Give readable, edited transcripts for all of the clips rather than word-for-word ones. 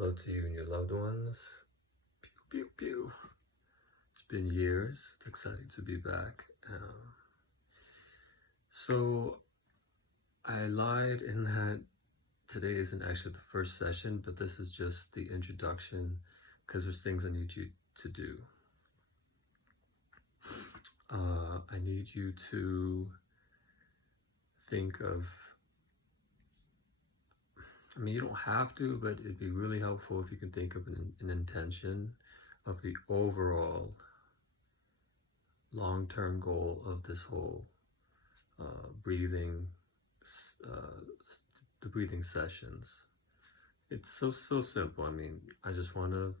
Love to you and your loved ones. Pew, pew, pew. It's been years. It's exciting to be back. So I lied in that today isn't actually the first session, but this is just the introduction because there's things I need you to do. I need you to think of, I mean, you don't have to, but it'd be really helpful if you can think of an intention of the overall long-term goal of this whole breathing, the breathing sessions. It's so simple. I mean, I just want to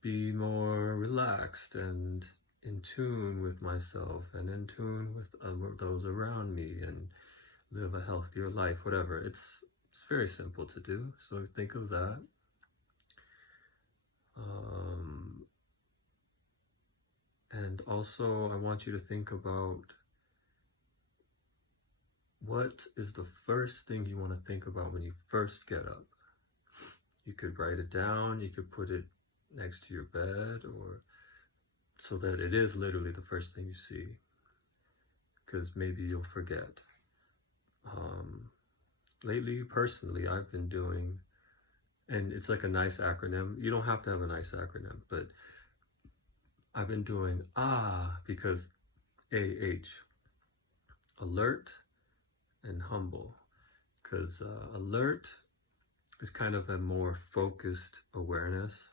be more relaxed and in tune with myself and in tune with those around me and live a healthier life, whatever. It's very simple to do, so think of that. And also, I want you to think about what is the first thing you want to think about when you first get up. You could write it down, you could put it next to your bed, or so that it is literally the first thing you see, because maybe you'll forget. Lately, personally, I've been doing, and it's like a nice acronym. You don't have to have a nice acronym, but I've been doing because AH, alert and humble, because alert is kind of a more focused awareness,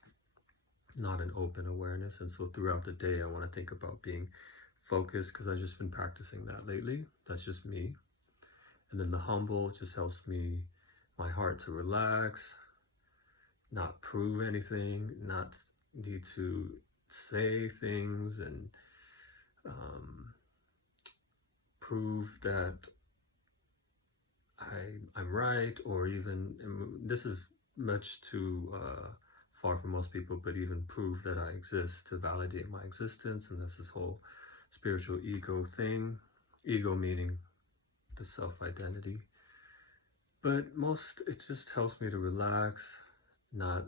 not an open awareness. And so throughout the day, I want to think about being focused because I've just been practicing that lately. That's just me. And then the humble just helps my heart to relax, not prove anything, not need to say things and prove that I'm right, or even, this is much too far from most people, but even prove that I exist, to validate my existence. And that's this whole spiritual ego thing. Ego meaning the self-identity. But it just helps me to relax, not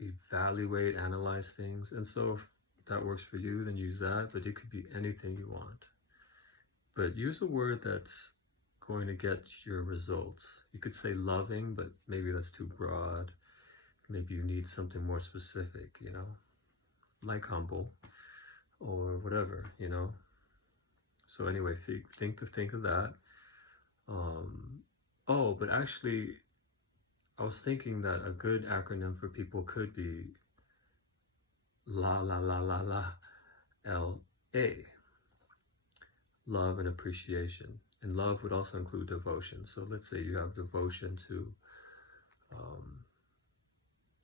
evaluate, analyze things. And so if that works for you, then use that, but it could be anything you want. But use a word that's going to get your results. You could say loving, but maybe that's too broad. Maybe you need something more specific, like humble or whatever, So anyway, think of that. But actually, I was thinking that a good acronym for people could be LA. Love and appreciation. And love would also include devotion. So let's say you have devotion to,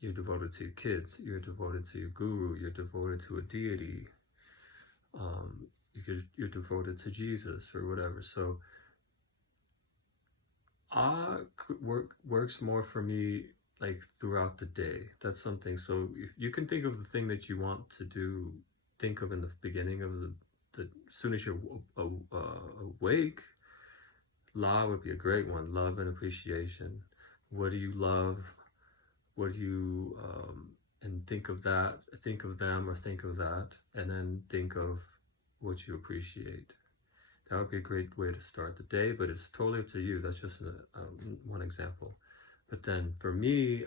you're devoted to your kids, you're devoted to your guru, you're devoted to a deity, you're devoted to Jesus or whatever. So works more for me like throughout the day. That's something. So if you can think of the thing that you want to do, think of in the beginning of the as soon as you're awake. La would be a great one. Love and appreciation. What do you love? What do you and think of that, think of them, or think of that, and then think of what you appreciate. That would be a great way to start the day, but it's totally up to you. That's just one example. But then for me,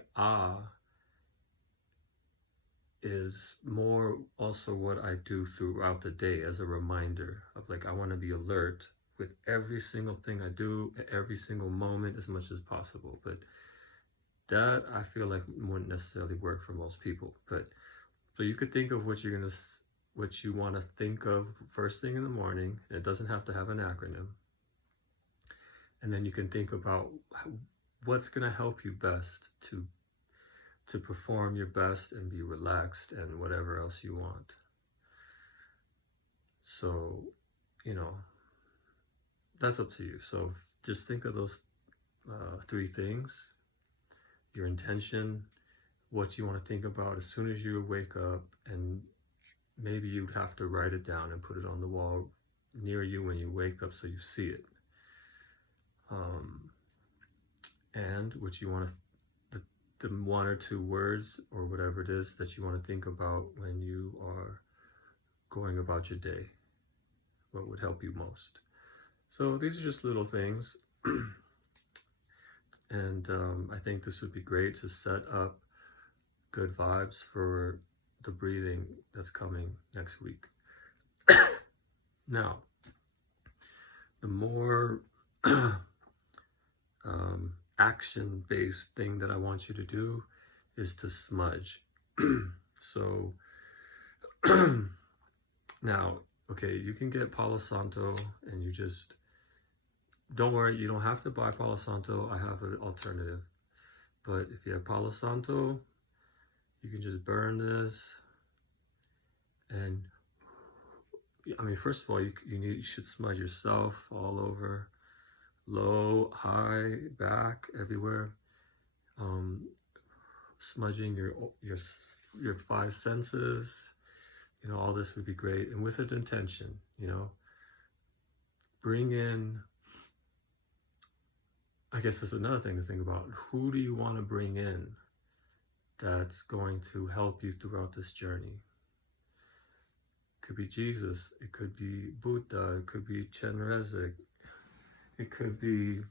is more also what I do throughout the day as a reminder of, like, I want to be alert with every single thing I do at every single moment as much as possible. But that I feel like wouldn't necessarily work for most people. But so you could think of what you want to think of first thing in the morning, and it doesn't have to have an acronym. And then you can think about what's going to help you best to perform your best and be relaxed and whatever else you want. So, that's up to you. So just think of those 3 things: your intention, what you want to think about as soon as you wake up, and maybe you'd have to write it down and put it on the wall near you when you wake up so you see it. and what you want to, the 1 or 2 words or whatever it is that you want to think about when you are going about your day. What would help you most? So these are just little things. And I think this would be great to set up good vibes for the breathing that's coming next week. Now, the more action-based thing that I want you to do is to smudge. So now, okay, you can get Palo Santo, and you just, don't worry, you don't have to buy Palo Santo. I have an alternative. But if you have Palo Santo, you can just burn this. And I mean, first of all, you should smudge yourself all over, low, high, back, everywhere. Smudging your 5 senses, you know, all this would be great. And with an intention, you know, bring in, I guess that's another thing to think about. Who do you want to bring in that's going to help you throughout this journey? It could be Jesus, it could be Buddha, it could be Chenrezig, it could be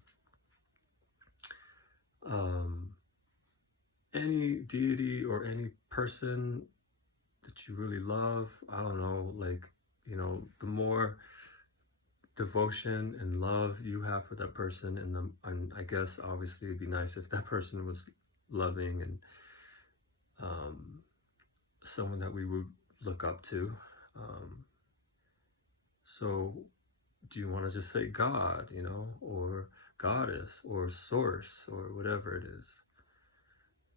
any deity or any person that you really love. I don't know, like, you know, the more devotion and love you have for that person, and I guess obviously it'd be nice if that person was loving and someone that we would look up to. So do you want to just say God, you know, or goddess, or source, or whatever it is,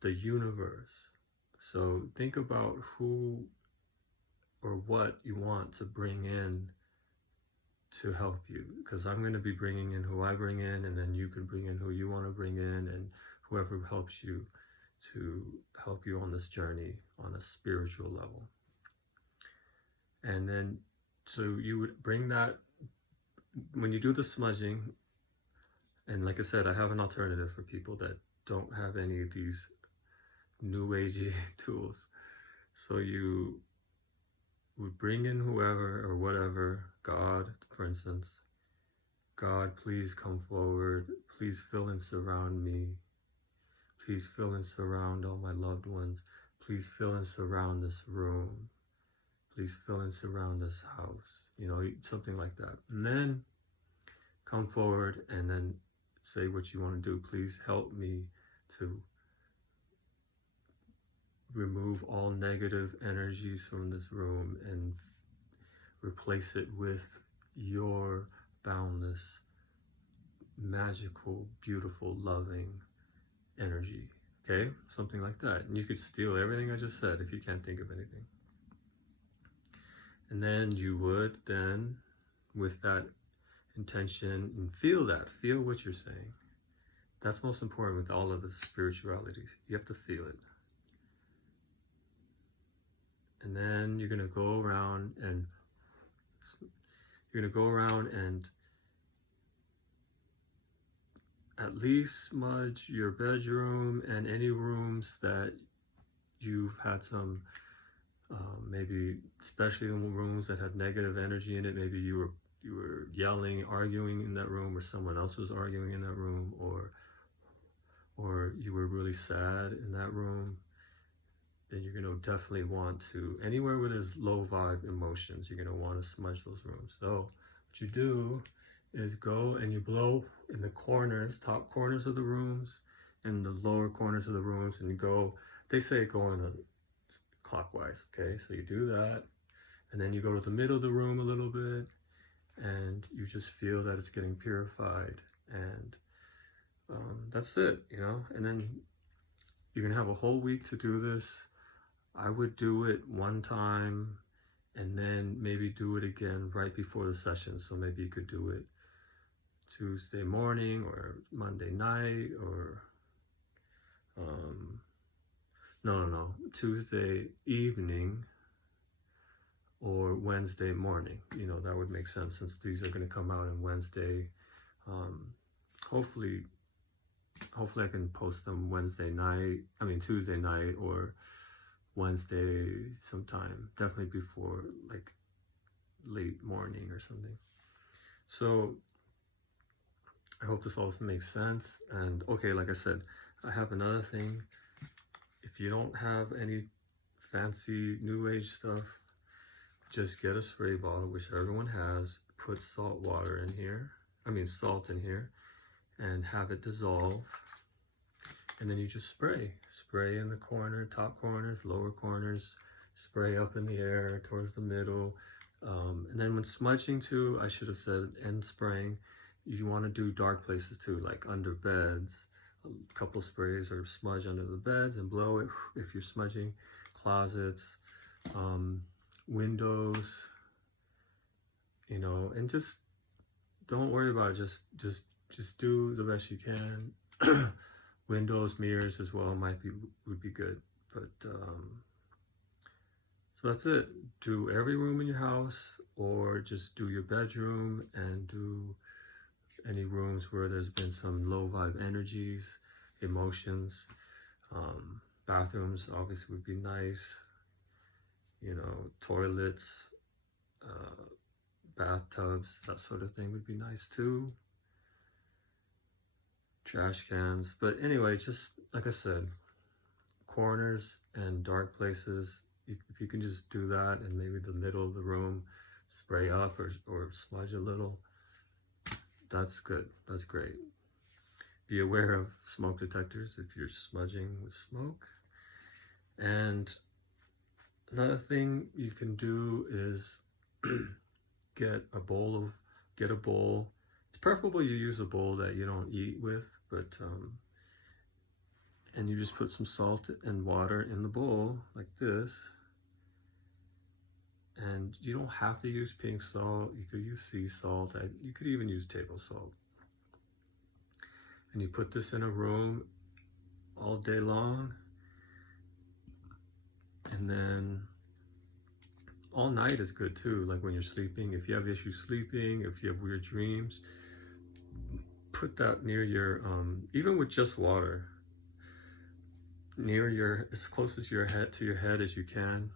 the universe? So think about who or what you want to bring in to help you, because I'm going to be bringing in who I bring in, and then you can bring in who you want to bring in, and whoever helps you to help you on this journey on a spiritual level. And then, so you would bring that, when you do the smudging, and like I said, I have an alternative for people that don't have any of these new agey tools. So you would bring in whoever or whatever, God, for instance. God, please come forward. Please fill and surround me. Please fill and surround all my loved ones. Please fill and surround this room. Please fill and surround this house. You know, something like that. And then come forward and then say what you want to do. Please help me to remove all negative energies from this room and replace it with your boundless, magical, beautiful, loving energy. Okay? Something like that. And you could steal everything I just said if you can't think of anything. And then you would then, with that intention, and feel what you're saying. That's most important with all of the spiritualities. You have to feel it. And then you're going to go around and at least smudge your bedroom and any rooms that you've had some, maybe especially in rooms that had negative energy in it. Maybe you were yelling, arguing in that room, or someone else was arguing in that room, or you were really sad in that room. Then you're going to definitely want to, anywhere where there's low vibe emotions, you're going to want to smudge those rooms. So what you do is go and you blow in the corners, top corners of the rooms, and the lower corners of the rooms, and you go, they say go in a clockwise, okay? So you do that, and then you go to the middle of the room a little bit, and you just feel that it's getting purified, and that's it, you know? And then you're going to have a whole week to do this. I would do it one time and then maybe do it again right before the session. So maybe you could do it Tuesday morning or Monday night, or Tuesday evening or Wednesday morning. You know, that would make sense since these are going to come out on Wednesday. Hopefully hopefully I can post them Tuesday night or Wednesday sometime, definitely before like late morning or something. So I hope this also makes sense. And okay, like I said, I have another thing. If you don't have any fancy new age stuff, just get a spray bottle, which everyone has, put salt in here, and have it dissolve. And then you just spray in the corner, top corners, lower corners, spray up in the air towards the middle. And then when smudging too, I should have said, and spraying, you want to do dark places too, like under beds, a couple sprays or smudge under the beds and blow it if you're smudging, closets, windows, you know, and just don't worry about it. Just do the best you can. Windows, mirrors as well would be good. But so that's it. Do every room in your house, or just do your bedroom and do any rooms where there's been some low vibe energies, emotions. Bathrooms obviously would be nice. You know, toilets, bathtubs, that sort of thing would be nice too. Trash cans. But anyway, just like I said, corners and dark places, if you can just do that, and maybe the middle of the room spray up or smudge a little, that's good. That's great. Be aware of smoke detectors if you're smudging with smoke. And another thing you can do is get a bowl. It's preferable you use a bowl that you don't eat with, but and you just put some salt and water in the bowl like this. And you don't have to use pink salt. You could use sea salt. You could even use table salt. And you put this in a room all day long. And then all night is good too, like when you're sleeping. If you have issues sleeping, if you have weird dreams, put that near your, even with just water, near as close as your head to your head as you can,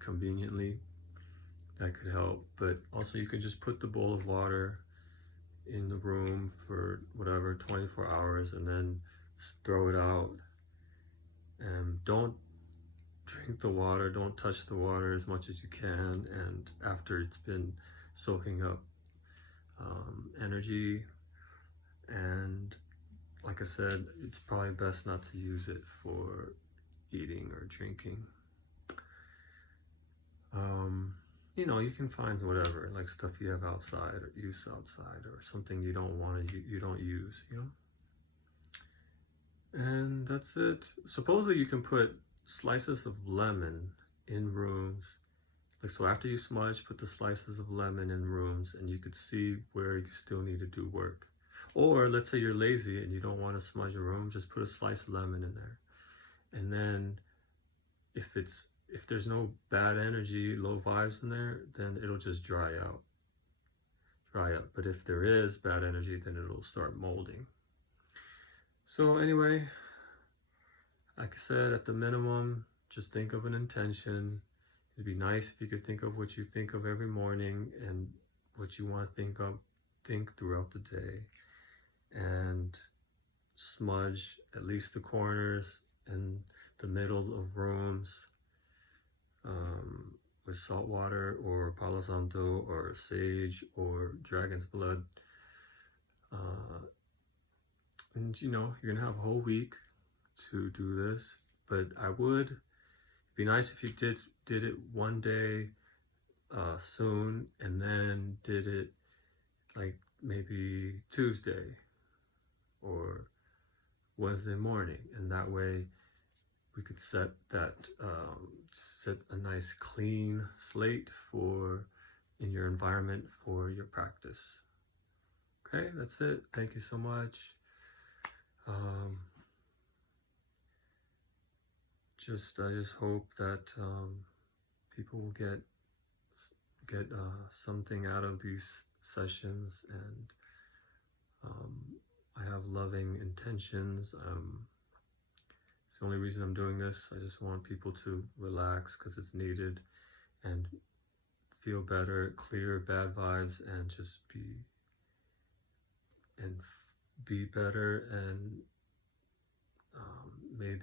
conveniently. That could help. But also you can just put the bowl of water in the room for whatever, 24 hours, and then throw it out. And don't drink the water, don't touch the water as much as you can, and after it's been soaking up energy. And like I said, it's probably best not to use it for eating or drinking. You know, you can find whatever, like stuff you have outside or use outside, or something you don't want to, you don't use, you know? And that's it. Supposedly you can put slices of lemon in rooms. Like, so after you smudge, put the slices of lemon in rooms, and you could see where you still need to do work. Or let's say you're lazy and you don't want to smudge a room, just put a slice of lemon in there. And then if there's no bad energy, low vibes in there, then it'll just dry up. But if there is bad energy, then it'll start molding. So anyway, like I said, at the minimum, just think of an intention. It'd be nice if you could think of what you think of every morning and what you want to think throughout the day. And smudge at least the corners and the middle of rooms with salt water or Palo Santo or sage or dragon's blood. And you know, you're gonna have a whole week to do this, but it'd be nice if you did it one day soon, and then did it like maybe Tuesday or Wednesday morning, and that way we could set a nice clean slate in your environment for your practice. Okay, that's it. Thank you so much. I just hope that people will get something out of these sessions, and I have loving intentions. It's the only reason I'm doing this. I just want people to relax because it's needed and feel better, clear bad vibes, and just be better. And may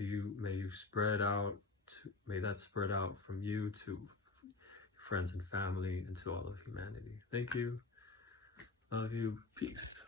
you spread out. May that spread out from you to friends and family and to all of humanity. Thank you. Love you. Peace.